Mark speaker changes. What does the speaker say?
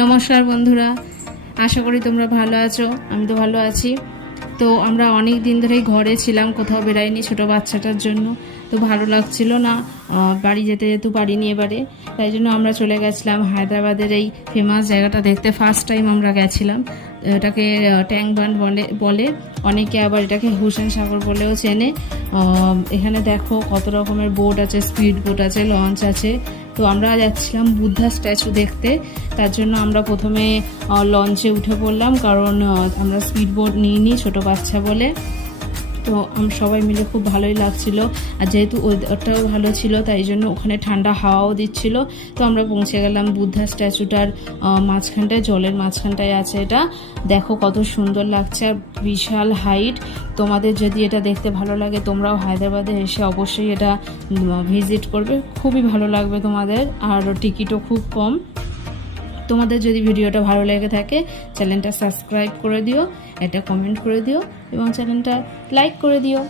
Speaker 1: নমস্কার বন্ধুরা, আশা করি তোমরা ভালো আছো, আমি তো ভালো আছি। তো আমরা অনেক দিন ধরেই ঘরে ছিলাম, কোথাও বেরাইনি ছোটো বাচ্চাটার জন্য, তো ভালো লাগছিল না বাড়ি যেতে যেতে পারিনি এবারে, তাই জন্য আমরা চলে গেছিলাম হায়দ্রাবাদের এই ফেমাস জায়গাটা দেখতে ফার্স্ট টাইম আমরা গেছিলাম। এটাকে ট্যাং বান্ড বলে বলে, অনেকে আবার এটাকে হুসেন সাগর বলেও চেনে। এখানে দেখো কত রকমের বোট আছে স্পিড বোট আছে লঞ্চ আছে। তো আমরা যাচ্ছিলাম বুদ্ধা স্ট্যাচু দেখতে। তার জন্য আমরা প্রথমে লঞ্চে উঠে পড়লাম, কারণ আমরা স্পিড বোট নিইনি ছোটো বাচ্চা বলে। তো সবাই মিলে খুব ভালোই লাগছিল। আর যেহেতু ওয়েদারটাও ভালো ছিল, তাই জন্য ওখানে ঠান্ডা হাওয়াও দিচ্ছিল। তো আমরা পৌঁছে গেলাম বুদ্ধা স্ট্যাচুটার মাঝখানটায়, জলের মাঝখানটায় আছে এটা। দেখো কত সুন্দর লাগছে আর বিশাল হাইট তোমাদের যদি এটা দেখতে ভালো লাগে, তোমরাও হায়দ্রাবাদে এসে অবশ্যই এটা ভিজিট করবে। খুবই ভালো লাগবে তোমাদের, আর টিকিটও খুব কম। তোমাদের যদি ভিডিওটা ভালো লেগে থাকে, চ্যানেলটা সাবস্ক্রাইব করে দিও, একটা কমেন্ট করে দিও এবং চ্যানেলটা লাইক করে দিও।